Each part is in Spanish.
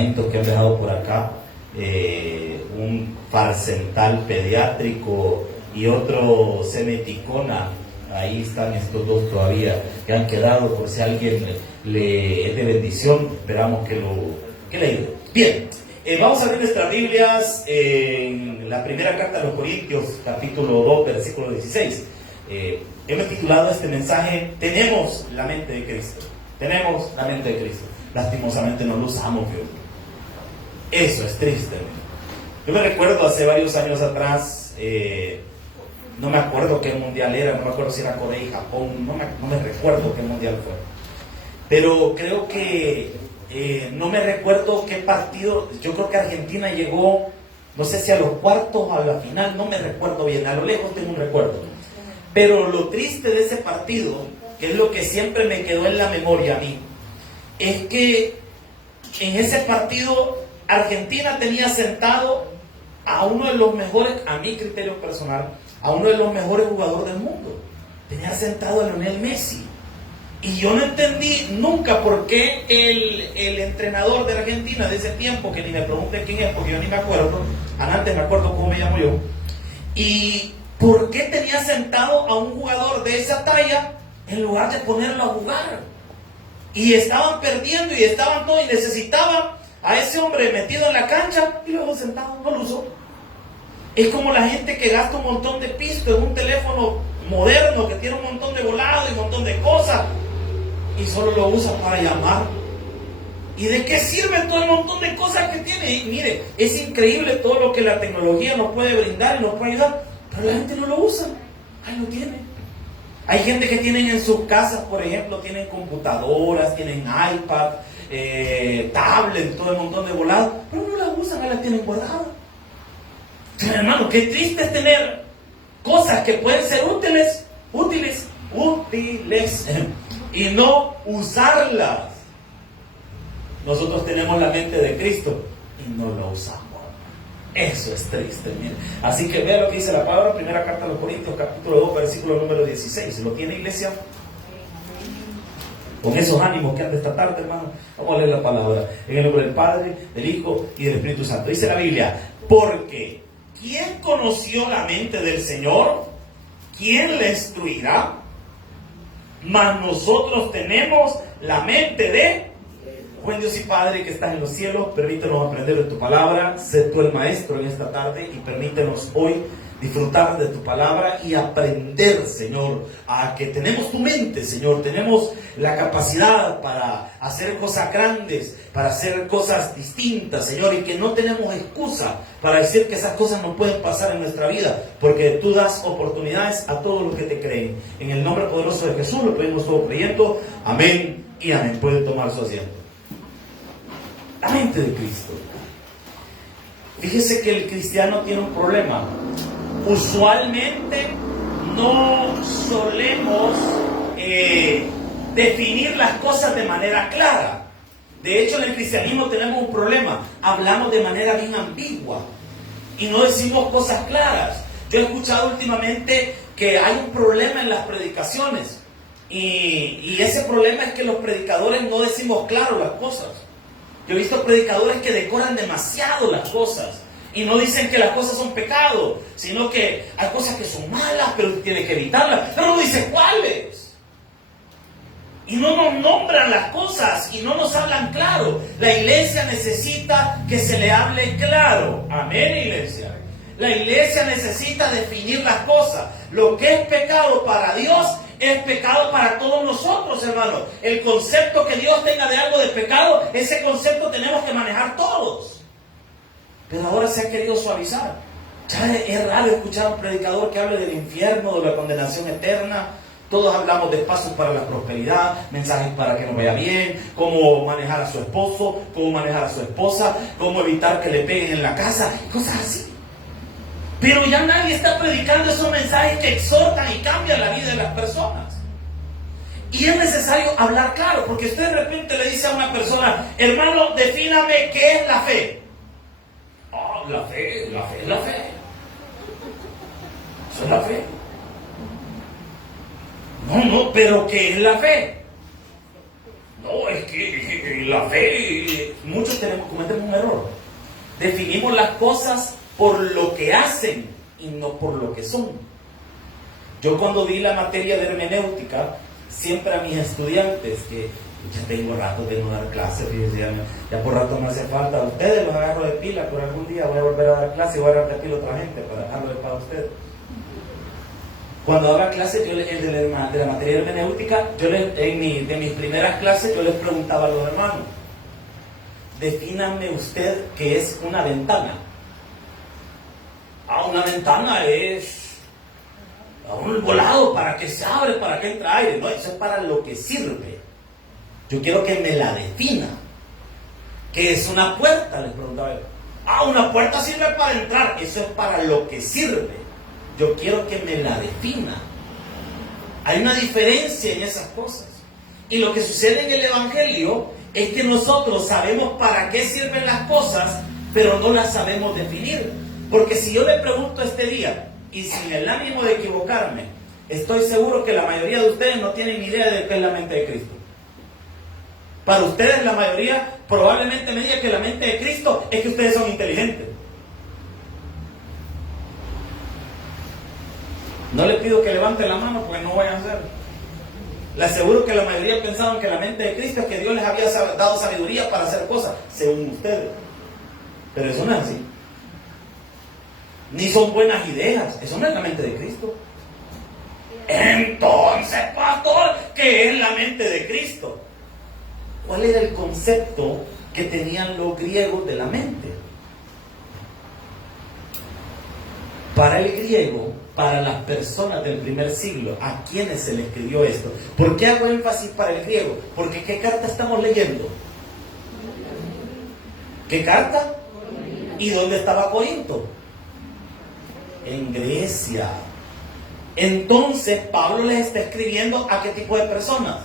medicamentos que han dejado por acá, un Parcental pediátrico y otro Cemeticona. Ahí están estos dos todavía que han quedado, por si a alguien le es de bendición. Esperamos que le ayude. Bien, vamos a abrir nuestras Biblias en la primera carta a los Corintios, capítulo 2, versículo 16. Hemos titulado este mensaje: tenemos la mente de Cristo. Tenemos la mente de Cristo. Lastimosamente no lo usamos, Dios. Eso es triste. Yo me recuerdo hace varios años atrás, no me acuerdo qué mundial era, no me acuerdo si era Corea y Japón, no me recuerdo qué mundial fue. Pero creo que, no me recuerdo qué partido, yo creo que Argentina llegó, no sé si a los cuartos o a la final, no me recuerdo bien, a lo lejos tengo un recuerdo. Pero lo triste de ese partido, que es lo que siempre me quedó en la memoria a mí, es que en ese partido Argentina tenía sentado a uno de los mejores, a mi criterio personal, a uno de los mejores jugadores del mundo. Tenía sentado a Lionel Messi. Y yo no entendí nunca por qué el entrenador de Argentina de ese tiempo, que ni me pregunten quién es, porque yo ni me acuerdo, antes me acuerdo cómo me llamo yo, y por qué tenía sentado a un jugador de esa talla en lugar de ponerlo a jugar. Y estaban perdiendo y estaban todos y necesitaban a ese hombre metido en la cancha y luego sentado, no lo usó. Es como la gente que gasta un montón de pisto en un teléfono moderno que tiene un montón de volado y un montón de cosas y solo lo usa para llamar. ¿Y de qué sirve todo el montón de cosas que tiene? Y mire, es increíble todo lo que la tecnología nos puede brindar y nos puede ayudar, pero la gente no lo usa. Ahí lo tiene. Hay gente que tienen en sus casas, por ejemplo, tienen computadoras, tienen iPad, tablet, todo el montón de volados, pero no las usan, ahí las tienen guardadas. Pero, hermano, qué triste es tener cosas que pueden ser útiles y no usarlas. Nosotros tenemos la mente de Cristo y no la usamos. Eso es triste, mire. Así que vea lo que dice la palabra, primera carta a los Corintios, capítulo 2, versículo número 16. ¿Lo tiene, iglesia? Con esos ánimos que han de esta tarde, hermano, vamos a leer la palabra. En el nombre del Padre, del Hijo y del Espíritu Santo. Dice la Biblia: porque ¿quién conoció la mente del Señor? ¿Quién le instruirá? Mas nosotros tenemos la mente de Buen Dios y Padre que estás en los cielos, permítenos aprender de tu palabra. Sé tú el maestro en esta tarde y permítenos hoy disfrutar de tu palabra y aprender, Señor, a que tenemos tu mente, Señor. Tenemos la capacidad para hacer cosas grandes, para hacer cosas distintas, Señor, y que no tenemos excusa para decir que esas cosas no pueden pasar en nuestra vida, porque tú das oportunidades a todos los que te creen. En el nombre poderoso de Jesús lo pedimos todo creyendo. Amén y amén. Pueden tomar su asiento. La mente de Cristo. Fíjese que el cristiano tiene un problema. Usualmente no solemos definir las cosas de manera clara. De hecho, en el cristianismo tenemos un problema. Hablamos de manera bien ambigua y no decimos cosas claras. Yo he escuchado últimamente que hay un problema en las predicaciones y ese problema es que los predicadores no decimos claro las cosas. Yo he visto predicadores que decoran demasiado las cosas y no dicen que las cosas son pecado, sino que hay cosas que son malas, pero tiene que evitarlas, pero no dice cuáles. Y no nos nombran las cosas y no nos hablan claro. La iglesia necesita que se le hable claro. Amén, iglesia. La iglesia necesita definir las cosas. Lo que es pecado para Dios es pecado para todos nosotros, hermanos. El concepto que Dios tenga de algo de pecado, ese concepto tenemos que manejar todos. Pero ahora se ha querido suavizar. Ya es raro escuchar a un predicador que hable del infierno, de la condenación eterna. Todos hablamos de pasos para la prosperidad, mensajes para que nos vaya bien, cómo manejar a su esposo, cómo manejar a su esposa, cómo evitar que le peguen en la casa, cosas así. Pero ya nadie está predicando esos mensajes que exhortan y cambian la vida de las personas. Y es necesario hablar claro, porque usted de repente le dice a una persona: hermano, defíname qué es la fe. Oh, la fe es la fe. Eso es la fe. No, pero ¿qué es la fe? No, es que la fe muchos cometemos un error. Definimos las cosas por lo que hacen y no por lo que son. Yo cuando di la materia de hermenéutica, siempre a mis estudiantes, que ya tengo rato de no dar clases, ya por rato me hace falta, a ustedes los agarro de pila, por algún día voy a volver a dar clases y voy a repetir a otra gente para dejarlo de para ustedes. Cuando daba clases yo de la materia de hermenéutica, de mis primeras clases yo les preguntaba a los hermanos, defíname usted qué es una ventana. Una ventana es un volado, para que se abre, para que entra aire. No, eso es para lo que sirve. Yo quiero que me la defina. ¿Qué es una puerta? Les preguntaba yo. Una puerta sirve para entrar. Eso es para lo que sirve. Yo quiero que me la defina. Hay una diferencia en esas cosas. Y lo que sucede en el Evangelio es que nosotros sabemos para qué sirven las cosas, pero no las sabemos definir. Porque si yo le pregunto este día, y sin el ánimo de equivocarme, estoy seguro que la mayoría de ustedes no tienen ni idea de qué es la mente de Cristo. Para ustedes la mayoría probablemente me diga que la mente de Cristo es que ustedes son inteligentes. No le pido que levante la mano porque no vayan a hacer. Le aseguro que la mayoría pensaban que la mente de Cristo es que Dios les había dado sabiduría para hacer cosas, según ustedes. Pero eso no es así. Ni son buenas ideas. Eso no es la mente de Cristo. Entonces, pastor, ¿qué es la mente de Cristo? ¿Cuál era el concepto que tenían los griegos de la mente? Para el griego, para las personas del primer siglo, ¿a quiénes se le escribió esto? ¿Por qué hago énfasis para el griego? Porque ¿qué carta estamos leyendo? ¿Qué carta? ¿Y dónde estaba Corinto? En Grecia. Entonces Pablo les está escribiendo ¿a qué tipo de personas?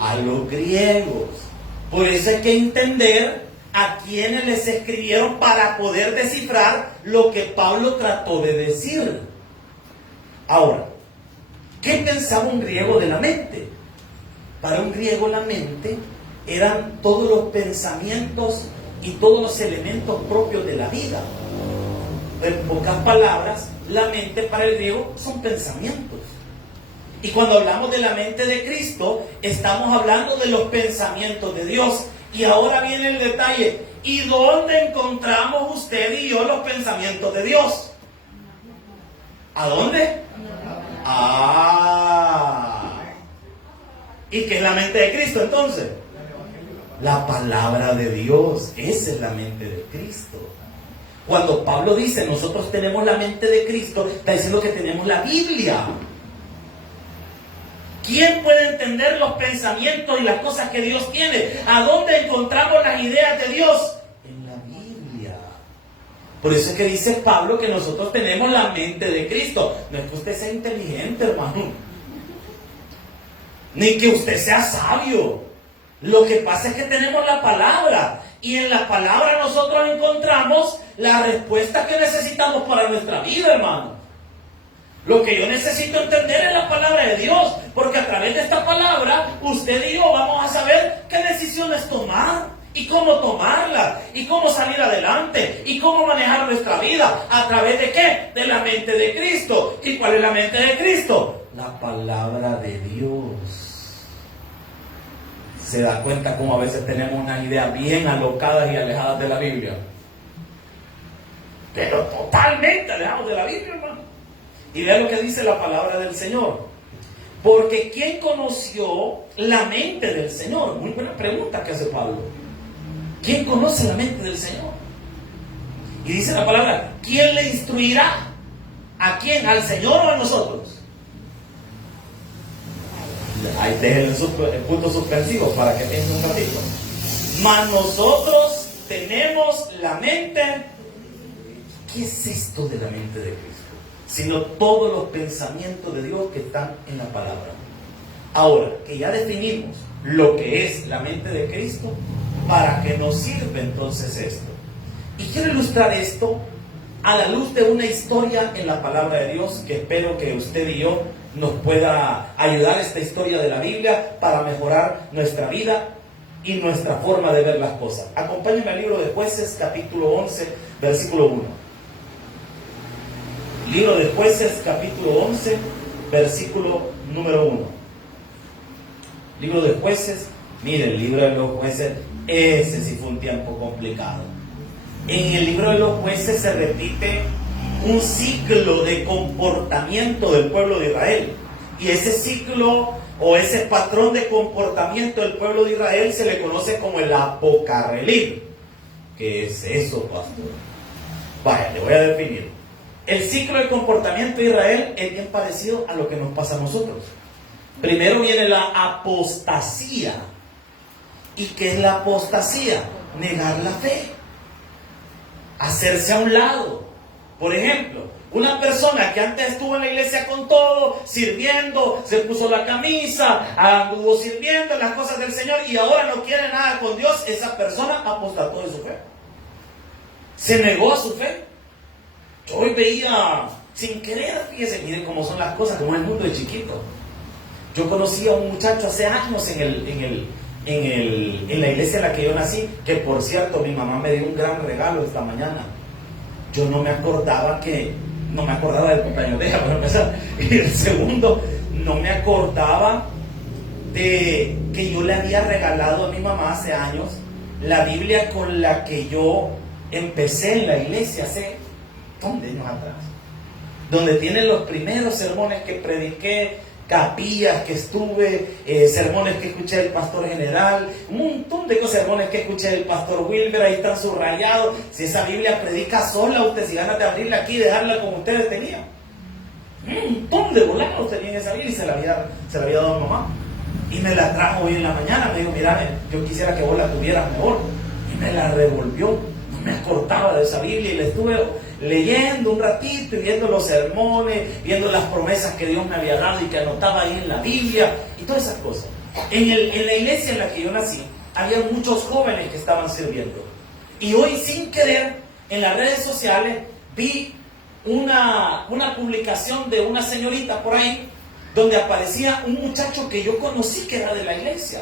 A los griegos. Por eso hay que entender a quienes les escribieron para poder descifrar lo que Pablo trató de decir. Ahora, ¿qué pensaba un griego de la mente? Para un griego la mente eran todos los pensamientos y todos los elementos propios de la vida. En pocas palabras, la mente para el griego son pensamientos. Y cuando hablamos de la mente de Cristo, estamos hablando de los pensamientos de Dios. Y ahora viene el detalle. ¿Y dónde encontramos usted y yo los pensamientos de Dios? ¿A dónde? ¿Y qué es la mente de Cristo entonces? La palabra de Dios. Esa es la mente de Cristo. Cuando Pablo dice, nosotros tenemos la mente de Cristo, está diciendo que tenemos la Biblia. ¿Quién puede entender los pensamientos y las cosas que Dios tiene? ¿A dónde encontramos las ideas de Dios? En la Biblia. Por eso es que dice Pablo que nosotros tenemos la mente de Cristo. No es que usted sea inteligente, hermano. Ni que usted sea sabio. Lo que pasa es que tenemos la palabra. Y en la palabra nosotros encontramos la respuesta que necesitamos para nuestra vida, hermano. Lo que yo necesito entender es la palabra de Dios, porque a través de esta palabra, usted y yo vamos a saber qué decisiones tomar, y cómo tomarlas, y cómo salir adelante, y cómo manejar nuestra vida. ¿A través de qué? De la mente de Cristo. ¿Y cuál es la mente de Cristo? La palabra de Dios. ¿Se da cuenta cómo a veces tenemos unas ideas bien alocadas y alejadas de la Biblia? Pero totalmente alejados de la Biblia, hermano. Y vea lo que dice la palabra del Señor. Porque ¿quién conoció la mente del Señor? Muy buena pregunta que hace Pablo. ¿Quién conoce la mente del Señor? Y dice la palabra, ¿quién le instruirá? ¿A quién? ¿Al Señor o a nosotros? Ahí dejen el punto suspensivo para que piensen un ratito. Mas nosotros tenemos la mente. ¿Qué es esto de la mente de Cristo? Sino todos los pensamientos de Dios que están en la palabra. Ahora, que ya definimos lo que es la mente de Cristo, ¿para qué nos sirve entonces esto? Y quiero ilustrar esto a la luz de una historia en la palabra de Dios, que espero que usted y yo nos pueda ayudar esta historia de la Biblia para mejorar nuestra vida y nuestra forma de ver las cosas. Acompáñenme al libro de Jueces, capítulo 11, versículo 1. Libro de Jueces, capítulo 11, versículo número 1. Libro de Jueces, miren, el libro de los jueces, ese sí fue un tiempo complicado. En el libro de los jueces se repite un ciclo de comportamiento del pueblo de Israel. Y ese ciclo o ese patrón de comportamiento del pueblo de Israel se le conoce como el apocarrelim. ¿Qué es eso, pastor? Vaya, le voy a definir. El ciclo de comportamiento de Israel es bien parecido a lo que nos pasa a nosotros. Primero viene la apostasía. ¿Y qué es la apostasía? Negar la fe. Hacerse a un lado. Por ejemplo, una persona que antes estuvo en la iglesia con todo, sirviendo, se puso la camisa, anduvo sirviendo en las cosas del Señor y ahora no quiere nada con Dios, esa persona apostató de su fe. Se negó a su fe. Yo hoy veía, sin querer, fíjese, miren cómo son las cosas, como el mundo es chiquito. Yo conocí a un muchacho hace años en la iglesia en la que yo nací, que por cierto mi mamá me dio un gran regalo esta mañana. Yo no me acordaba del cumpleaños de ella, para empezar. Y el segundo, no me acordaba de que yo le había regalado a mi mamá hace años la Biblia con la que yo empecé en la iglesia hace años atrás, donde tienen los primeros sermones que prediqué, capillas que estuve, sermones que escuché del pastor general, un montón de sermones que escuché del pastor Wilber, ahí están subrayados. Si esa Biblia predica sola, usted si ganas de abrirla aquí y dejarla como ustedes tenían. Un montón de volados tenían esa Biblia y se la había dado a mamá. Y me la trajo hoy en la mañana, me dijo, mira, yo quisiera que vos la tuvieras mejor. Y me la revolvió, no me acordaba de esa Biblia y la estuve leyendo un ratito y viendo los sermones, viendo las promesas que Dios me había dado y que anotaba ahí en la Biblia y todas esas cosas. En la iglesia en la que yo nací, había muchos jóvenes que estaban sirviendo. Y hoy, sin querer, en las redes sociales, vi una publicación de una señorita por ahí, donde aparecía un muchacho que yo conocí que era de la iglesia.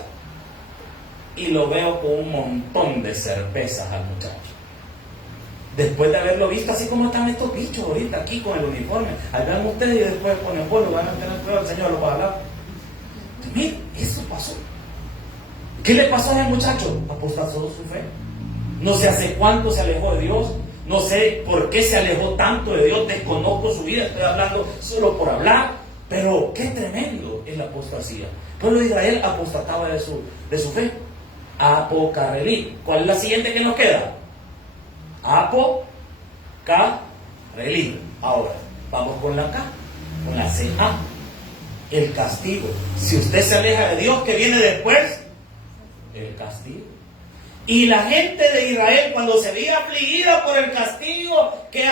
Y lo veo con un montón de cervezas al muchacho. Después de haberlo visto, así como están estos bichos ahorita aquí con el uniforme. Ahí vean ustedes y después ponen polvo, van a tener prueba, el Señor lo va a hablar. Miren, eso pasó. ¿Qué le pasó a ese muchacho? Apostató su fe. No sé hace cuánto se alejó de Dios. No sé por qué se alejó tanto de Dios. Desconozco su vida, estoy hablando solo por hablar. Pero qué tremendo es la apostasía. El pueblo de Israel apostataba de su fe. Apocarrelí. ¿Cuál es la siguiente que nos queda? Apocarrelí. Ahora, vamos con la K, con la CA. El castigo. Si usted se aleja de Dios, ¿qué viene después? El castigo. Y la gente de Israel, cuando se veía afligida por el castigo, ¿qué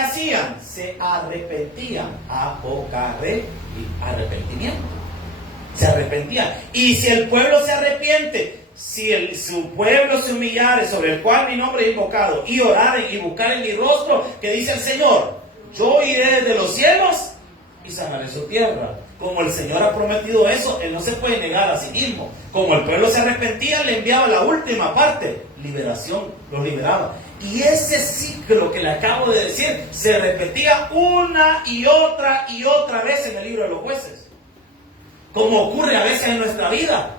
hacían? Se arrepentían. Apocarrelí, arrepentimiento. Se arrepentían. Y si el pueblo se arrepiente, si su pueblo se humillare, sobre el cual mi nombre es invocado, y oraren y buscaren mi rostro, que dice el Señor, yo iré desde los cielos y sanaré su tierra. Como el Señor ha prometido eso, Él no se puede negar a sí mismo. Como el pueblo se arrepentía, le enviaba la última parte, liberación, los liberaba. Y ese ciclo que le acabo de decir, se repetía una y otra vez en el libro de los jueces. Como ocurre a veces en nuestra vida.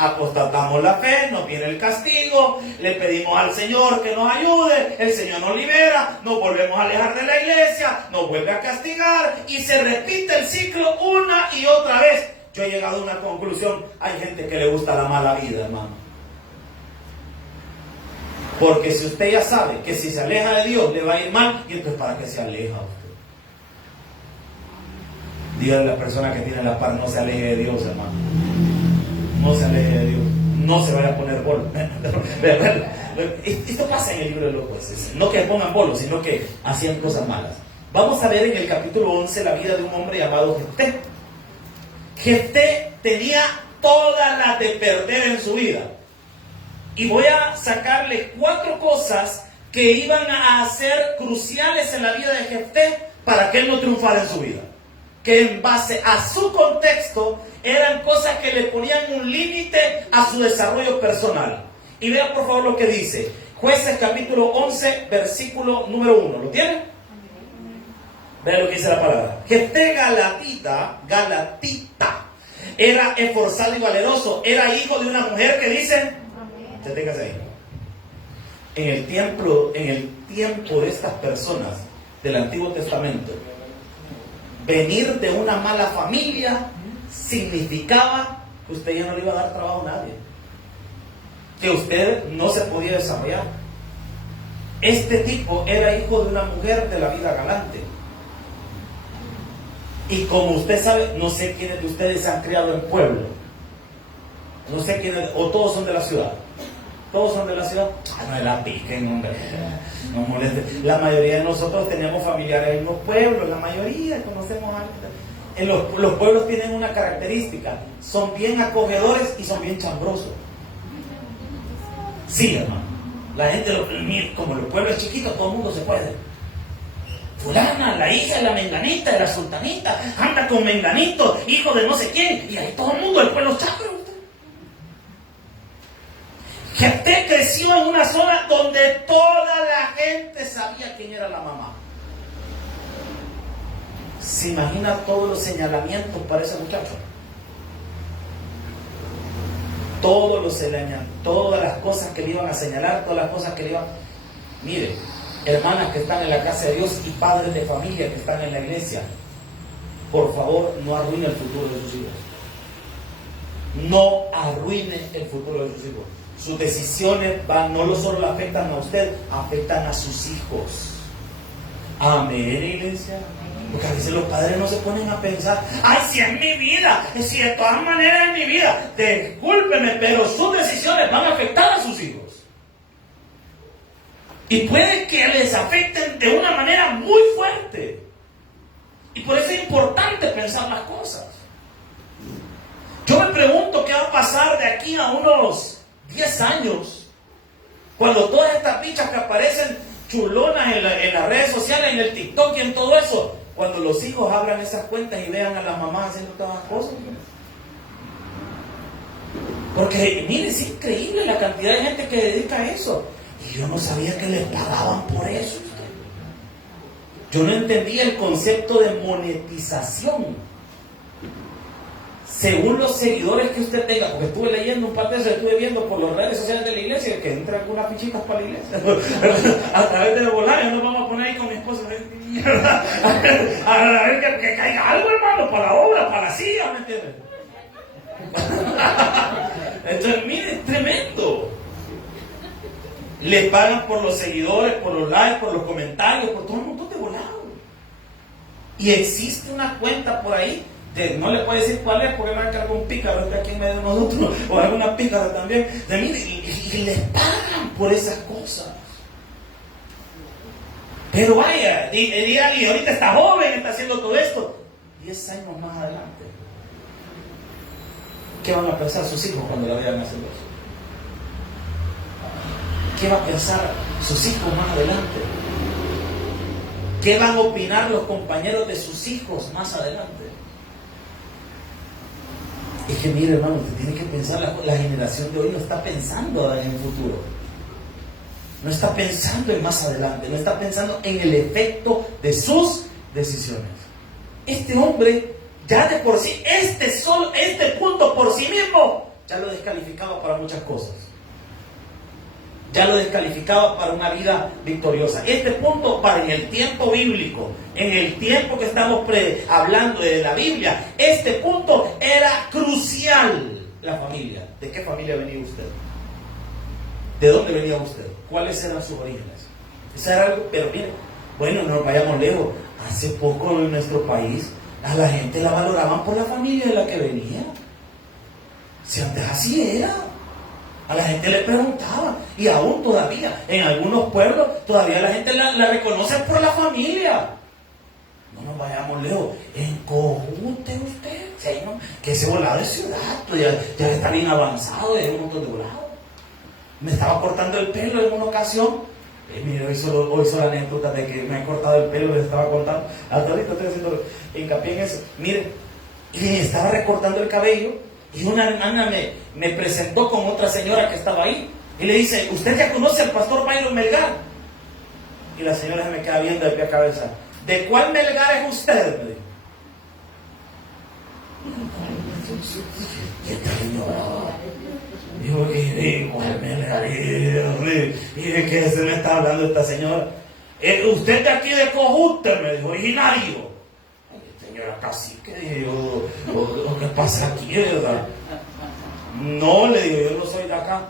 Apostatamos la fe, nos viene el castigo, le pedimos al Señor que nos ayude, el Señor nos libera, nos volvemos a alejar de la iglesia, nos vuelve a castigar y se repite el ciclo una y otra vez. Yo he llegado a una conclusión, hay gente que le gusta la mala vida, hermano. Porque si usted ya sabe que si se aleja de Dios le va a ir mal, y entonces ¿para qué se aleja usted? Dígale a la persona que tiene la par, no se aleje de Dios, hermano. No se aleje de Dios, no se vaya a poner bolo. Esto pasa en el libro de los jueces. No que pongan bolo, sino que hacían cosas malas. Vamos a ver en el capítulo 11 la vida de un hombre llamado Jefté. Jefté tenía todas las de perder en su vida. Y voy a sacarle 4 cosas que iban a ser cruciales en la vida de Jefté para que él no triunfara en su vida. que en base a su contexto eran cosas que le ponían un límite a su desarrollo personal. Y vean por favor lo que dice Jueces capítulo 11 versículo número 1. ¿Lo tienen? Vean lo que dice la palabra. Jefté Galatita era esforzado y valeroso, era hijo de una mujer que dice, se tengas ahí. En el tiempo de estas personas del Antiguo Testamento, venir de una mala familia significaba que usted ya no le iba a dar trabajo a nadie, que usted no se podía desarrollar. Este tipo era hijo de una mujer de la vida galante. Y como usted sabe, no sé quiénes de ustedes se han criado en pueblo, no sé quiénes, o todos son de la ciudad. ¿Todos son de la ciudad? No la piquen, hombre. No moleste. La mayoría de nosotros tenemos familiares en los pueblos, la mayoría conocemos a alguien. Los pueblos tienen una característica: son bien acogedores y son bien chambrosos. Sí, hermano. La gente, como los pueblos chiquitos, todo el mundo se puede. Fulana, la hija de la menganita, de la sultanita, anda con menganito, hijo de no sé quién, y ahí todo el mundo, el pueblo chambro. Jefté creció en una zona donde toda la gente sabía quién era la mamá. ¿Se imagina todos los señalamientos para ese muchacho? Todas las cosas que le iban a señalar, todas las cosas que le iban... Mire, hermanas que están en la casa de Dios y padres de familia que están en la iglesia, por favor, no arruine el futuro de sus hijos. No arruine el futuro de sus hijos. Sus decisiones no solo le afectan a usted, afectan a sus hijos. Amén, iglesia. Porque a veces los padres no se ponen a pensar, ay, si es mi vida, si de todas maneras es mi vida. Discúlpeme, pero sus decisiones van a afectar a sus hijos. Y puede que les afecten de una manera muy fuerte. Y por eso es importante pensar las cosas. Yo me pregunto qué va a pasar de aquí a unos 10 años, cuando todas estas bichas que aparecen chulonas en las redes sociales, en el TikTok y en todo eso, cuando los hijos abran esas cuentas y vean a las mamás haciendo todas las cosas. Porque mire, es increíble la cantidad de gente que dedica a eso. Y yo no sabía que les pagaban por eso. Yo no entendía el concepto de monetización. Según los seguidores que usted tenga, porque estuve leyendo un par de veces, estuve viendo por las redes sociales de la iglesia que entran algunas fichitas para la iglesia a través de volarios. Nos vamos a poner ahí con mi esposa a ver que caiga algo, hermano, para la obra, para la silla, ¿me entiendes? Entonces, mire, es tremendo. Le pagan por los seguidores, por los likes, por los comentarios, por todo un montón de volados. Y existe una cuenta por ahí, no le puedo decir cuál es, porque me va a cargar un pícaro está aquí en medio de nosotros, o alguna pícara también. Mire, y les pagan por esas cosas. Pero vaya, y ahorita está joven, está haciendo todo esto. 10 años más adelante, ¿qué van a pensar sus hijos cuando la vean hacer eso? ¿Qué va a pensar sus hijos más adelante? ¿Qué van a opinar los compañeros de sus hijos más adelante? Es que mire, hermano, usted tiene que pensar, la generación de hoy no está pensando en el futuro. No está pensando en más adelante, no está pensando en el efecto de sus decisiones. Este hombre, ya de por sí, este punto por sí mismo, ya lo descalificaba para muchas cosas. Ya lo descalificaba para una vida victoriosa. Este punto, en el tiempo bíblico, en el tiempo que estamos hablando de la Biblia, este punto era crucial. La familia. ¿De qué familia venía usted? ¿De dónde venía usted? ¿Cuáles eran sus orígenes? Eso era algo, pero mire, bueno, no nos vayamos lejos. Hace poco en nuestro país, a la gente la valoraban por la familia de la que venía. Si antes así era. A la gente le preguntaba, y aún todavía, en algunos pueblos, todavía la gente la reconoce por la familia. No nos vayamos lejos. En Cojute usted, señor, que ese volado es ciudad, pues ya está bien avanzado, hay un montón de volados. Me estaba cortando el pelo en una ocasión, Mire, hoy solo la anécdota de que me he cortado el pelo, les estaba contando. Hasta ahorita estoy haciendo hincapié en eso. Mire, y estaba recortando el cabello y una hermana me presentó con otra señora que estaba ahí. Y le dice, ¿usted ya conoce al pastor Byron Melgar? Y la señora se me queda viendo de pie a cabeza. ¿De cuál Melgar es usted? Me dijo. ¿Qué tal, señora? Digo, ¿cuál Melgar? ¿Y de qué se me está hablando esta señora? ¿Usted de aquí de Cojute? Me dijo, originario. Ay, señora cacique, digo, ¿qué pasa aquí, verdad? No, le digo, yo no soy de acá.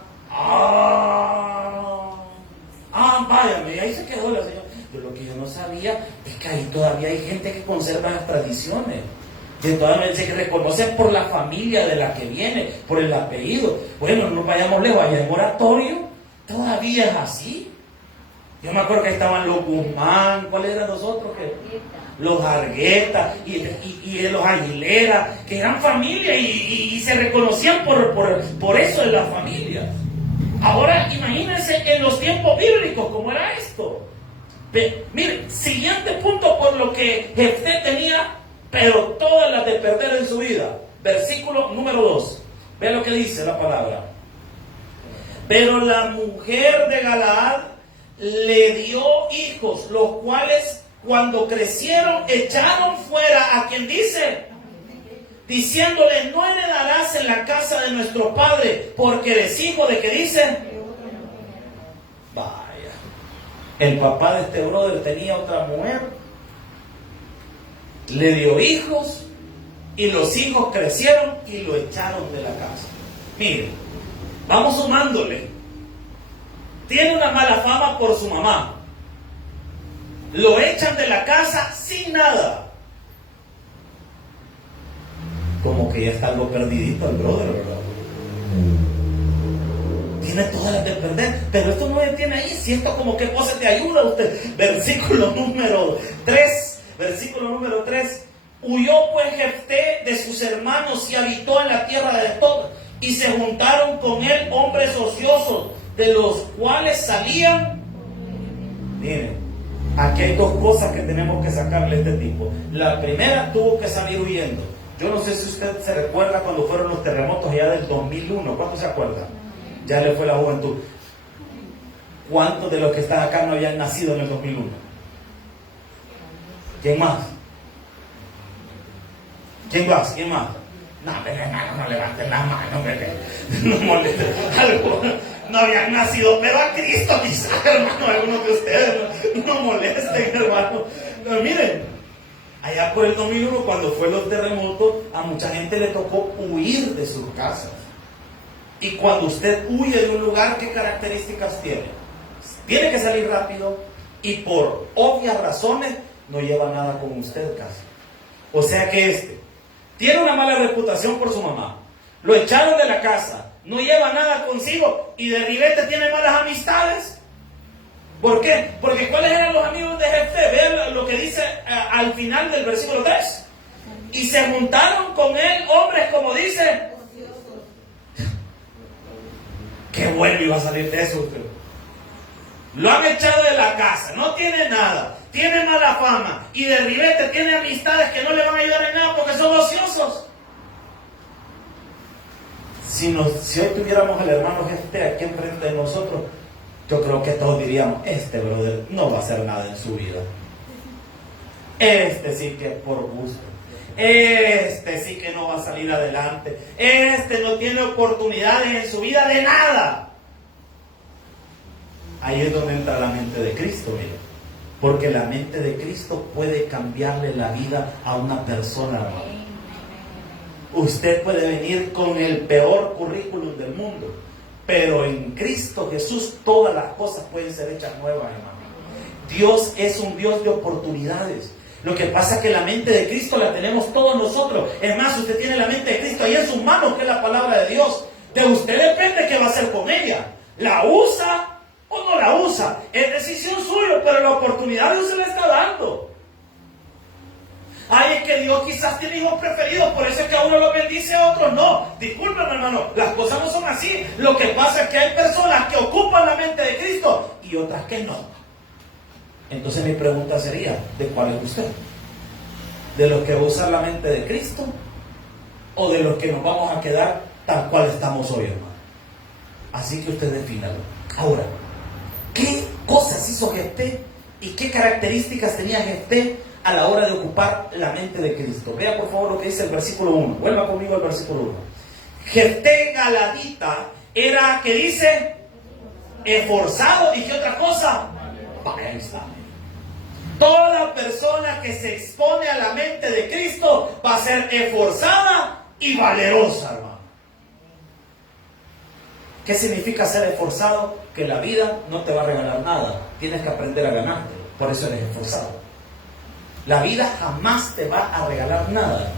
Vaya, y ahí se quedó la señora. Pero lo que yo no sabía es que ahí todavía hay gente que conserva las tradiciones, que todavía se reconocen por la familia de la que viene, por el apellido. Bueno, no vayamos lejos, allá en Oratorio todavía es así. Yo me acuerdo que estaban los Guzmán, ¿cuáles eran los otros? Los Argueta y los Aguilera, que eran familia y se reconocían por eso de la familia. Ahora imagínense en los tiempos bíblicos cómo era esto. Mire, siguiente punto por lo que Jefté tenía, pero todas las de perder en su vida. Versículo número 2. Vean lo que dice la palabra. Pero la mujer de Galaad le dio hijos, los cuales cuando crecieron echaron fuera a quien dice, diciéndole, no heredarás en la casa de nuestro padre, porque eres hijo de que dice. Vaya, el papá de este brother tenía otra mujer, le dio hijos y los hijos crecieron y lo echaron de la casa. Miren, vamos sumándole. Tiene una mala fama por su mamá, lo echan de la casa sin nada. Como que ya está algo perdidito el brother, ¿verdad? Tiene todas las de perder, pero esto no me tiene ahí. Si esto como que cosa te ayuda a usted. Versículo número 3. Huyó pues Jefté de sus hermanos y habitó en la tierra de Tob, y se juntaron con él hombres ociosos, de los cuales salían. Miren, aquí hay dos cosas que tenemos que sacarle a este tipo. La primera, tuvo que salir huyendo. Yo no sé si usted se recuerda cuando fueron los terremotos allá del 2001. ¿Cuántos se acuerdan? Ya le fue la juventud. ¿Cuántos de los que están acá no habían nacido en el 2001? ¿Quién más? ¿Quién más? No, hermano, no levanten la mano, no molesten. No habían nacido, pero a Cristo quizás, hermano, algunos de ustedes no molesten, hermano. Pero miren, allá por el 2001, cuando fue los terremotos, a mucha gente le tocó huir de sus casas. Y cuando usted huye de un lugar, ¿qué características tiene? Tiene que salir rápido y por obvias razones no lleva nada con usted casi. O sea que tiene una mala reputación por su mamá, lo echaron de la casa, no lleva nada consigo y de ribete tiene malas amistades. ¿Por qué? Porque ¿cuáles eran los amigos de Jefté? Vean lo que dice al final del versículo 3. Y se juntaron con él hombres, como dice. Qué bueno iba a salir de eso usted. Lo han echado de la casa, no tiene nada, tiene mala fama y de ribete tiene amistades que no le van a ayudar en nada porque son ociosos. Si hoy tuviéramos al hermano Jefté aquí enfrente de nosotros, yo creo que todos diríamos, este brother no va a hacer nada en su vida. Este sí que es por gusto. Este sí que no va a salir adelante. Este no tiene oportunidades en su vida de nada. Ahí es donde entra la mente de Cristo, mira. Porque la mente de Cristo puede cambiarle la vida a una persona, hermano. Usted puede venir con el peor currículum del mundo, pero en Cristo Jesús todas las cosas pueden ser hechas nuevas, hermano. Dios es un Dios de oportunidades. Lo que pasa es que la mente de Cristo la tenemos todos nosotros. Es más, usted tiene la mente de Cristo ahí en sus manos, que es la palabra de Dios. De usted depende qué va a hacer con ella. ¿La usa o no la usa? Es decisión suya, pero la oportunidad Dios se la está dando. Ay, es que Dios quizás tiene hijos preferidos, por eso es que a uno lo bendice, a otros no. Discúlpenme, hermano, las cosas no son así. Lo que pasa es que hay personas que ocupan la mente de Cristo y otras que no. Entonces mi pregunta sería, ¿de cuál es usted? ¿De los que usan la mente de Cristo o de los que nos vamos a quedar tal cual estamos hoy, hermano? Así que usted defínalo. Ahora, ¿qué cosas hizo Jefté y qué características tenía Jefté a la hora de ocupar la mente de Cristo? Vea por favor lo que dice el versículo 1. Vuelva conmigo al versículo 1. Jefté galadita era, ¿qué dice? Esforzado. ¿Y qué otra cosa? Vaya, ahí está. Toda persona que se expone a la mente de Cristo va a ser esforzada y valerosa, hermano. ¿Qué significa ser esforzado? Que la vida no te va a regalar nada. Tienes que aprender a ganarte. Por eso eres esforzado. La vida jamás te va a regalar nada.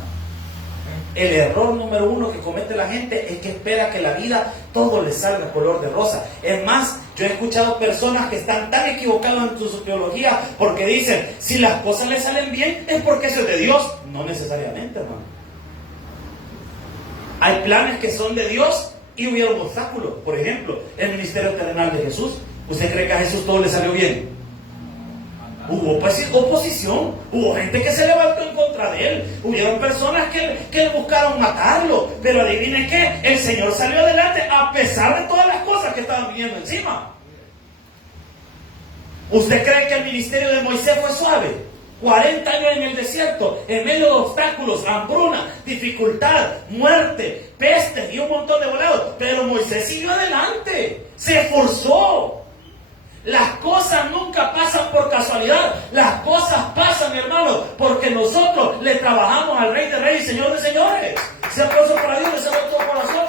El error número 1 que comete la gente es que espera que la vida todo le salga color de rosa. Es más, yo he escuchado personas que están tan equivocadas en su teología porque dicen, si las cosas le salen bien es porque eso es de Dios. No necesariamente, hermano. Hay planes que son de Dios y hubieron obstáculos. Por ejemplo, el ministerio terrenal de Jesús. ¿Usted cree que a Jesús todo le salió bien? Hubo oposición, hubo gente que se levantó en contra de él, hubieron personas que buscaron matarlo, pero adivinen qué, el Señor salió adelante a pesar de todas las cosas que estaban viniendo encima. ¿Usted cree que el ministerio de Moisés fue suave? 40 años en el desierto, en medio de obstáculos, hambruna, dificultad, muerte, peste y un montón de volados, pero Moisés siguió adelante, se esforzó. Las cosas nunca pasan por casualidad. Las cosas pasan, mi hermano, porque nosotros le trabajamos al Rey de Reyes y Señor de Señores. Se aplauso para Dios, se aplauso todo corazón.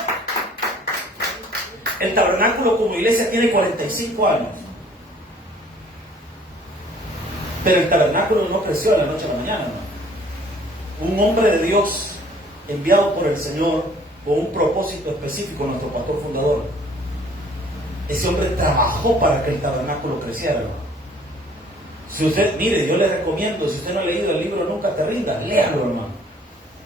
El tabernáculo como iglesia tiene 45 años. Pero el tabernáculo no creció de la noche a la mañana, ¿no? Un hombre de Dios enviado por el Señor con un propósito específico, nuestro pastor fundador. Ese hombre trabajó para que el tabernáculo creciera, hermano. Si usted, mire, yo le recomiendo, si usted no ha leído el libro Nunca te rindas, léalo, hermano.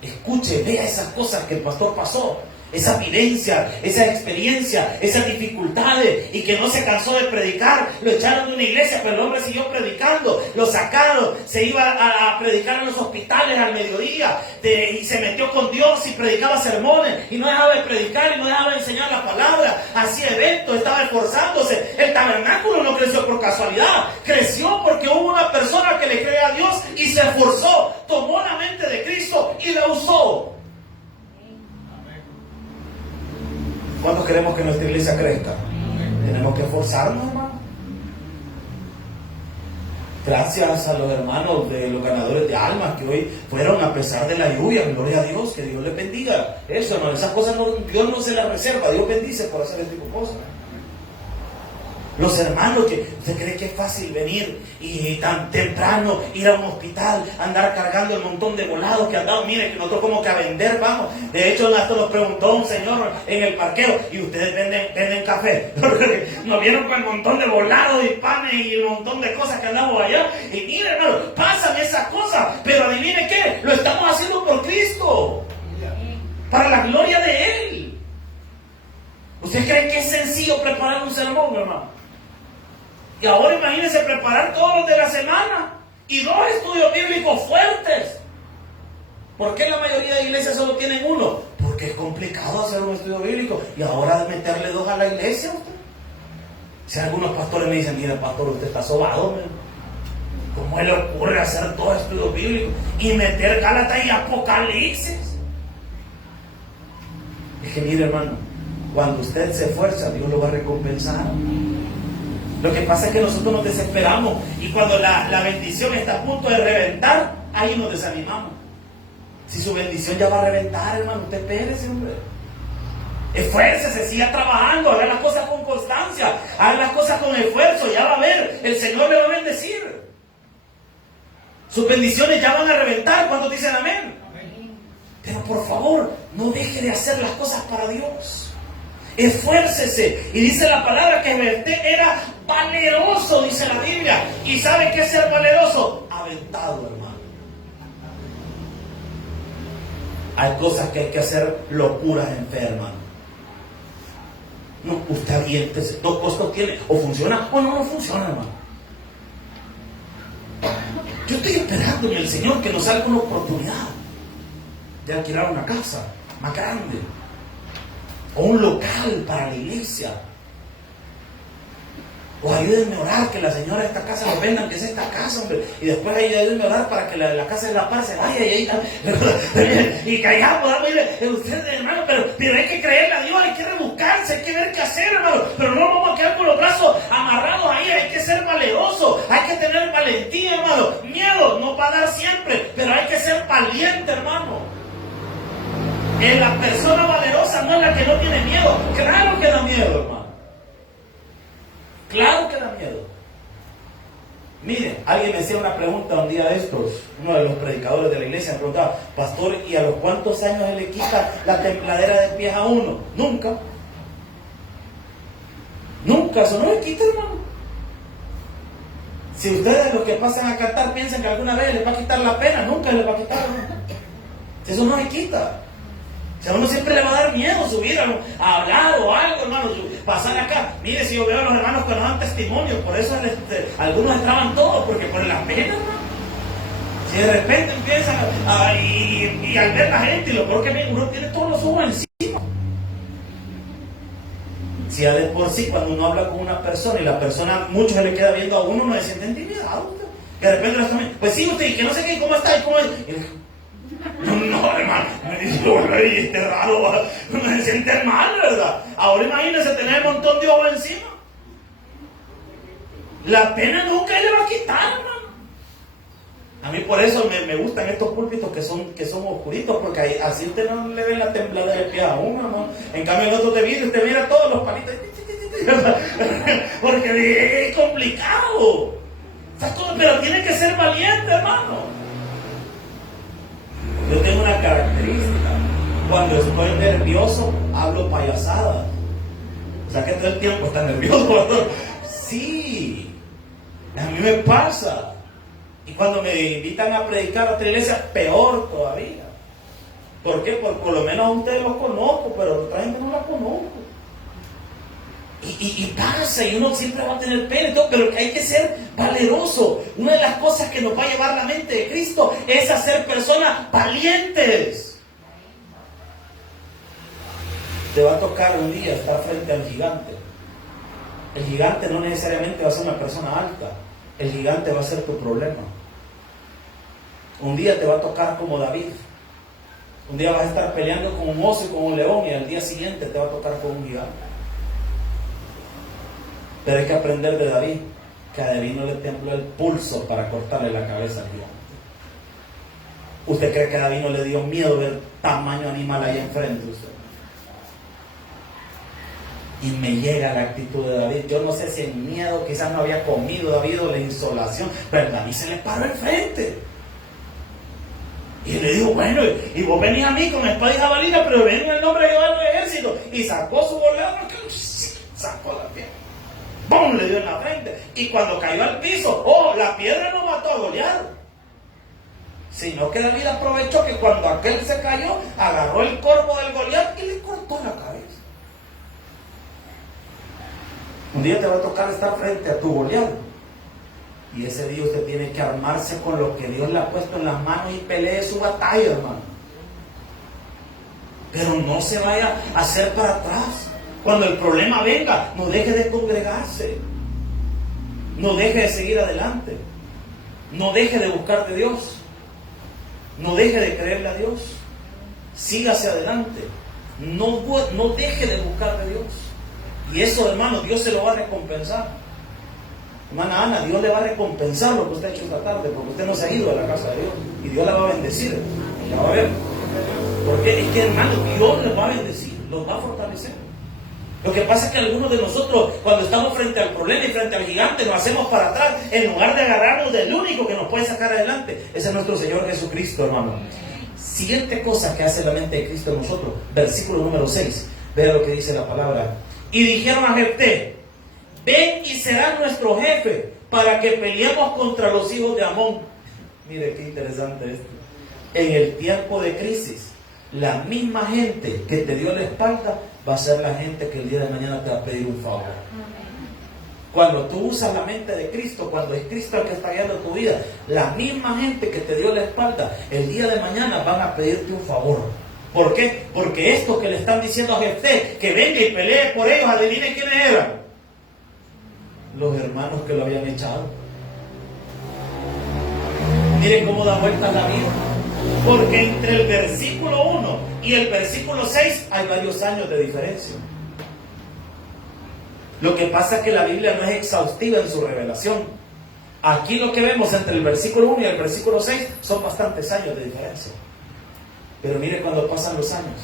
Escuche, vea esas cosas que el pastor pasó, esa vivencia, esa experiencia, esas dificultades, y que no se cansó de predicar. Lo echaron de una iglesia, pero el hombre siguió predicando. Lo sacaron, se iba a predicar en los hospitales al mediodía, y se metió con Dios y predicaba sermones, y no dejaba de predicar y no dejaba de enseñar la palabra. Hacía eventos, estaba esforzándose. El tabernáculo no creció por casualidad, creció porque hubo una persona que le cree a Dios y se esforzó, tomó la mente de Cristo y la usó. ¿Cuántos queremos que nuestra iglesia crezca? Tenemos que esforzarnos, hermano. Gracias a los hermanos de los ganadores de almas que hoy fueron a pesar de la lluvia. Gloria a Dios, que Dios les bendiga. Eso, no, esas cosas no, Dios no se las reserva. Dios bendice por hacer este tipo de cosas. Los hermanos, que usted cree que es fácil venir y tan temprano ir a un hospital, andar cargando el montón de volados que han dado. Mire, que nosotros como que a vender vamos. De hecho, hasta nos preguntó un señor en el parqueo, ¿y ustedes venden café? Nos vieron con el montón de volados y panes y un montón de cosas que andamos allá. Y mire, hermano, pasan esas cosas, pero adivine qué, lo estamos haciendo por Cristo, para la gloria de Él. ¿Usted cree que es sencillo preparar un sermón, hermano? Y ahora imagínense preparar todos los de la semana y 2 estudios bíblicos fuertes. ¿Por qué la mayoría de iglesias solo tienen 1? Porque es complicado hacer un estudio bíblico. Y ahora meterle 2 a la iglesia, usted. Si algunos pastores me dicen, mira, pastor, usted está sobado, ¿no? ¿Cómo le ocurre hacer 2 estudios bíblicos y meter Gálatas y Apocalipsis? Es que mire, hermano, cuando usted se esfuerza, Dios lo va a recompensar. Lo que pasa es que nosotros nos desesperamos y cuando la bendición está a punto de reventar, ahí nos desanimamos. Si su bendición ya va a reventar, hermano, usted espérese, hombre. Esfuércese, siga trabajando, haga las cosas con constancia, haga las cosas con esfuerzo, ya va a ver, el Señor le va a bendecir. Sus bendiciones ya van a reventar. ¿Cuántos dicen amén? Pero por favor, no deje de hacer las cosas para Dios. Esfuércese. Y dice la palabra que Jefté era valeroso, dice la Biblia. ¿Y sabe qué es ser valeroso? Aventado, hermano. Hay cosas que hay que hacer locuras en fe, hermano. No, usted aviéntese. ¿Dos costos tiene? O funciona o no funciona, hermano. Yo estoy esperando en el Señor que nos salga una oportunidad de alquilar una casa más grande o un local para la iglesia. O ayúdenme a orar que la señora de esta casa lo vendan, que es esta casa, hombre. Y después ahí ayúdenme a orar para que la casa de la par se vaya y caigamos, mire, usted, hermano, pero hay que creerle a Dios, hay que rebuscarse, hay que ver qué hacer, hermano. Pero no vamos a quedar con los brazos amarrados ahí, hay que ser valeroso, hay que tener valentía, hermano. Miedo no va a dar siempre, pero hay que ser valiente, hermano. La persona valerosa no es la que no tiene miedo. Claro que da miedo, hermano. Claro que da miedo. Miren, alguien me hacía una pregunta un día de estos, uno de los predicadores de la iglesia me preguntaba: pastor, ¿y a los cuántos años se le quita la templadera de pies a uno? Nunca. Nunca, eso no le quita, hermano. Si ustedes, los que pasan a cantar, piensan que alguna vez les va a quitar la pena, nunca les va a quitar, hermano. Eso no se quita. O sea, a uno siempre le va a dar miedo subir a hablar o algo, hermano, pasar acá. Mire, si yo veo a los hermanos que nos dan testimonio, por eso algunos entraban todos, porque por la pena, hermano. Si de repente empiezan y al ver la gente, y lo peor que uno tiene todos los ojos encima. Si ya de por sí, cuando uno habla con una persona y la persona, mucho se le queda viendo a uno, no se siente intimidado. Que de repente la persona, pues sí, usted, y que no sé qué, ¿cómo está? ¿Y cómo es? No, hermano, me dice, este raro, me siente mal, ¿verdad? Ahora imagínese tener un montón de ojos encima. La pena nunca le va a quitar, hermano. A mí por eso me gustan estos púlpitos que son oscuritos, porque así usted no le ve la temblada de pie a uno, hermano. En cambio el otro de vidrio, usted mira todos los palitos, porque es complicado. Pero tiene que ser valiente, hermano. Yo tengo una característica: cuando estoy nervioso, hablo payasadas. O sea que todo el tiempo está nervioso. Sí, a mí me pasa. Y cuando me invitan a predicar a otra iglesia, peor todavía. ¿Por qué? Porque por lo menos a ustedes los conozco, pero a otra gente no la conozco. Y pasa, y uno siempre va a tener pena y todo, pero que hay que ser valeroso. Una de las cosas que nos va a llevar la mente de Cristo es a ser personas valientes. Te va a tocar un día estar frente al gigante. El gigante no necesariamente va a ser una persona alta. El gigante va a ser tu problema. Un día te va a tocar como David. Un día vas a estar peleando con un oso y con un león, y al día siguiente te va a tocar con un gigante. Pero hay que aprender de David, que a David no le tembló el pulso para cortarle la cabeza al gigante. ¿Usted cree que a David no le dio miedo ver tamaño animal ahí enfrente? Usted. Y me llega la actitud de David. Yo no sé si el miedo, quizás no había comido David o la insolación, pero David se le paró enfrente. Y le dijo: bueno, y vos venís a mí con espada y jabalina, pero ven en el nombre de Jehová del ejército. Y sacó su boleador, sacó la piedra. ¡Bum! Le dio en la frente. Y cuando cayó al piso, la piedra no mató a Goliat, sino que David aprovechó que cuando aquel se cayó, agarró el corvo del Goliat y le cortó la cabeza. Un día te va a tocar estar frente a tu Goliat, y ese día usted tiene que armarse con lo que Dios le ha puesto en las manos y pelee su batalla, hermano. Pero no se vaya a hacer para atrás. Cuando el problema venga, no deje de congregarse, no deje de seguir adelante, no deje de buscar de Dios, no deje de creerle a Dios, siga hacia adelante, no deje de buscar de Dios. Y eso, hermano, Dios se lo va a recompensar. Hermana Ana, Dios le va a recompensar lo que usted ha hecho esta tarde, porque usted no se ha ido a la casa de Dios, y Dios la va a bendecir, la va a ver. Porque es que, hermano, Dios los va a bendecir, los va a fortalecer. Lo que pasa es que algunos de nosotros, cuando estamos frente al problema y frente al gigante, nos hacemos para atrás en lugar de agarrarnos del único que nos puede sacar adelante. Ese es nuestro Señor Jesucristo, hermano. Siguiente cosa que hace la mente de Cristo en nosotros, versículo número 6. Vea lo que dice la palabra. Y dijeron a Jefté: ven y serás nuestro jefe para que peleemos contra los hijos de Amón. Mire qué interesante esto. En el tiempo de crisis, la misma gente que te dio la espalda va a ser la gente que el día de mañana te va a pedir un favor. Cuando tú usas la mente de Cristo, cuando es Cristo el que está guiando tu vida, la misma gente que te dio la espalda, el día de mañana van a pedirte un favor. ¿Por qué? Porque estos que le están diciendo a Jefté que venga y pelee por ellos, adivinen quiénes eran. Los hermanos que lo habían echado. Miren cómo da vueltas la vida. Porque entre el versículo 1 y el versículo 6 hay varios años de diferencia. Lo que pasa es que la Biblia no es exhaustiva en su revelación. Aquí lo que vemos entre el versículo 1 y el versículo 6 son bastantes años de diferencia. Pero mire cuando pasan los años.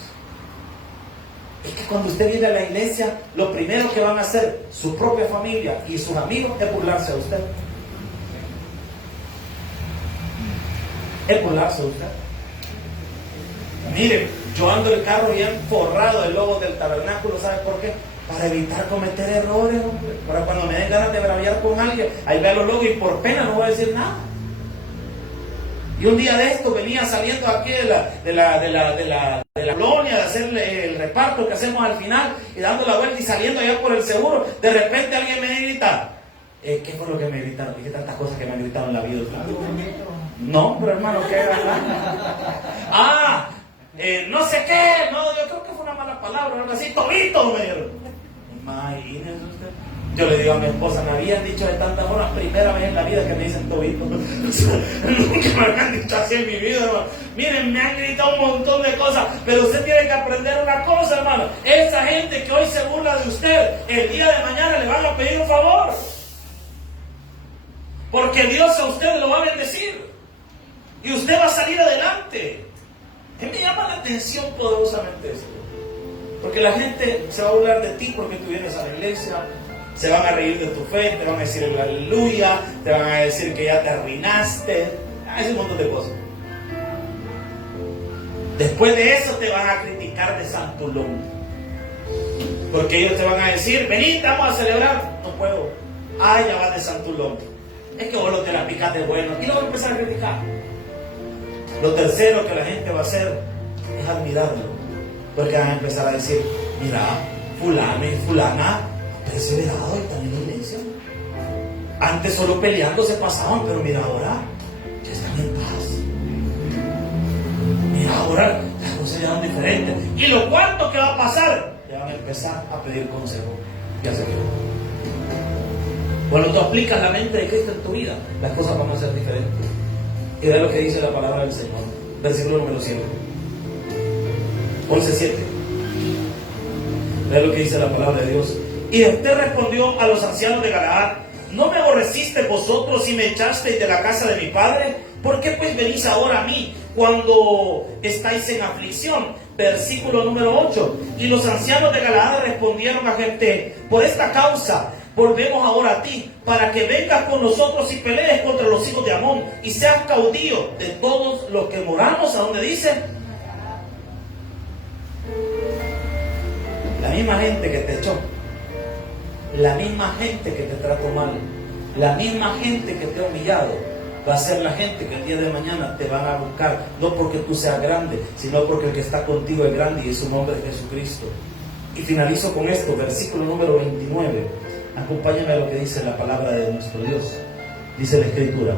Es que cuando usted viene a la iglesia, lo primero que van a hacer su propia familia y sus amigos es burlarse de usted. Es burlarse de usted. Mire, yo ando el carro bien forrado de logos del tabernáculo, ¿sabe por qué? Para evitar cometer errores, hombre. Para cuando me den ganas de braviar con alguien, ahí vea los logos y por pena no voy a decir nada. Y un día de esto venía saliendo aquí de la colonia, de hacer el reparto que hacemos al final, y dando la vuelta y saliendo allá por el seguro, de repente alguien me grita, ¿qué fue lo que me gritaron? Dije tantas cosas que me han gritado en la vida. No, pero hermano, ¿qué era? No sé qué, no, yo creo que fue una mala palabra, algo así, Tobito, me dieron. Imagínese usted. Yo le digo a mi esposa, me habían dicho de tantas formas, primera vez en la vida que me dicen Tobito. Nunca me habían dicho así en mi vida, hermano. Miren, me han gritado un montón de cosas, pero usted tiene que aprender una cosa, hermano. Esa gente que hoy se burla de usted, el día de mañana le van a pedir un favor. Porque Dios a usted lo va a bendecir. Y usted va a salir adelante. ¿Qué me llama la atención poderosamente esto? Porque la gente se va a burlar de ti porque tú vienes a la iglesia, se van a reír de tu fe, te van a decir el aleluya, te van a decir que ya te arruinaste, hay un montón de cosas. Después de eso te van a criticar de santulón, porque ellos te van a decir, venid, vamos a celebrar. No puedo. Ya vas de santulón. Es que vos lo te la picaste bueno. Y lo van a empezar a criticar. Lo tercero que la gente va a hacer es admirarlo, porque van a empezar a decir, mira, fulano y fulana han perseverado y están en la iglesia. Antes solo peleando se pasaban, pero mira ahora ya están en paz. Mira ahora las cosas ya son diferentes. Y lo cuarto que va a pasar, te van a empezar a pedir consejo. Ya se quedó. Cuando tú aplicas la mente de Cristo en tu vida, las cosas van a ser diferentes. Y ve lo que dice la palabra del Señor. Versículo número 7. 11:7. Ve lo que dice la palabra de Dios. Y Jefté respondió a los ancianos de Galaad: ¿no me aborrecisteis vosotros y me echasteis de la casa de mi padre? ¿Por qué pues venís ahora a mí cuando estáis en aflicción? Versículo número 8. Y los ancianos de Galaad respondieron a Jefté: por esta causa volvemos ahora a ti, para que vengas con nosotros y pelees contra los hijos de Amón y seas caudillo de todos los que moramos. ¿A dónde dice? La misma gente que te echó, la misma gente que te trató mal, la misma gente que te ha humillado, va a ser la gente que el día de mañana te van a buscar, no porque tú seas grande, sino porque el que está contigo es grande y es su nombre es Jesucristo. Y finalizo con esto, versículo número 29. Acompáñame a lo que dice la palabra de nuestro Dios. Dice la Escritura: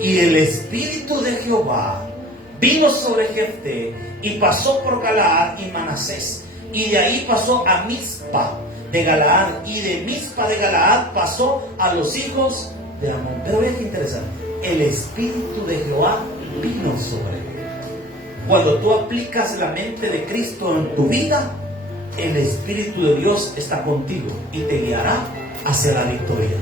y el Espíritu de Jehová vino sobre Jefté y pasó por Galaad y Manasés, y de ahí pasó a Mizpa de Galaad, y de Mizpa de Galaad pasó a los hijos de Amón. Pero vean qué interesante, el Espíritu de Jehová vino sobre él. Cuando tú aplicas la mente de Cristo en tu vida, el Espíritu de Dios está contigo y te guiará hacia la victoria.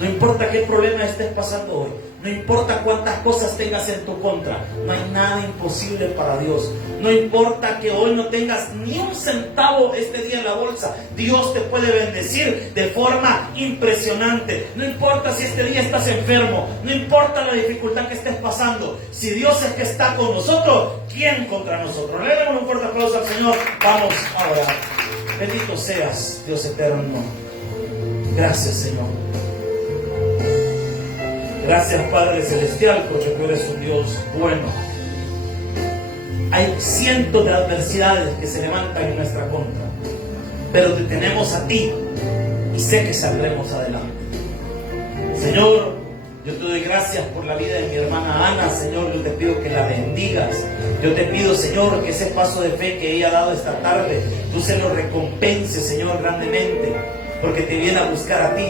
No importa qué problema estés pasando hoy, no importa cuántas cosas tengas en tu contra, no hay nada imposible para Dios. No importa que hoy no tengas ni un centavo este día en la bolsa, Dios te puede bendecir de forma impresionante. No importa si este día estás enfermo, no importa la dificultad que estés pasando, si Dios es que está con nosotros, ¿quién contra nosotros? Le damos un fuerte aplauso al Señor. Vamos a orar. Bendito seas, Dios eterno. Gracias, Señor. Gracias, Padre Celestial, porque tú eres un Dios bueno. Hay cientos de adversidades que se levantan en nuestra contra, pero te tenemos a ti y sé que saldremos adelante. Señor, yo te doy gracias por la vida de mi hermana Ana. Señor, yo te pido que la bendigas. Yo te pido, Señor, que ese paso de fe que ella ha dado esta tarde, tú se lo recompenses, Señor, grandemente, porque te viene a buscar a ti,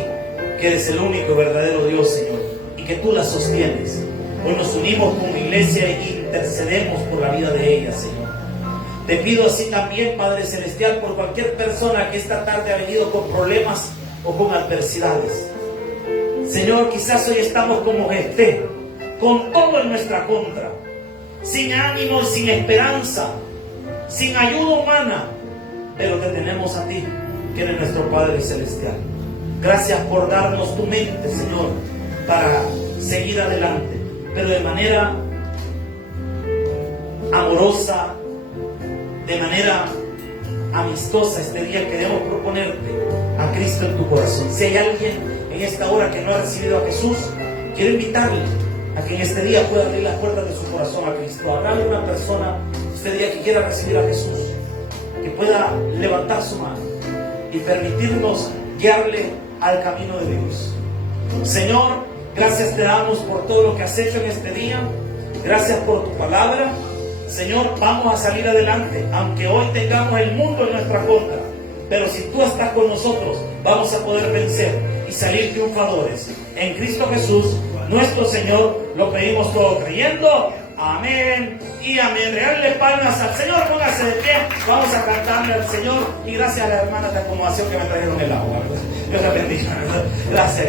que eres el único verdadero Dios, Señor, y que tú la sostienes. Hoy nos unimos como iglesia e intercedemos por la vida de ella, Señor. Te pido así también, Padre Celestial, por cualquier persona que esta tarde ha venido con problemas o con adversidades. Señor, quizás hoy estamos como Jefté, con todo en nuestra contra, sin ánimo y sin esperanza, sin ayuda humana, pero te tenemos a ti, que eres nuestro Padre Celestial. Gracias por darnos tu mente, Señor, para seguir adelante, pero de manera amorosa, de manera amistosa. Este día queremos proponerte a Cristo en tu corazón. Si hay alguien en esta hora que no ha recibido a Jesús, quiero invitarle a que en este día pueda abrir las puertas de su corazón a Cristo. Habrá una persona este día que quiera recibir a Jesús, que pueda levantar su mano y permitirnos guiarle al camino de Dios. Señor, gracias te damos por todo lo que has hecho en este día. Gracias por tu palabra. Señor, vamos a salir adelante, aunque hoy tengamos el mundo en nuestra contra, pero si tú estás con nosotros, vamos a poder vencer y salir triunfadores. En Cristo Jesús, nuestro Señor, lo pedimos todo creyendo. Amén y amén. Regálenle palmas al Señor, póngase de pie. Vamos a cantarle al Señor. Y gracias a las hermanas de acomodación que me trajeron el agua. Dios la bendiga. Gracias.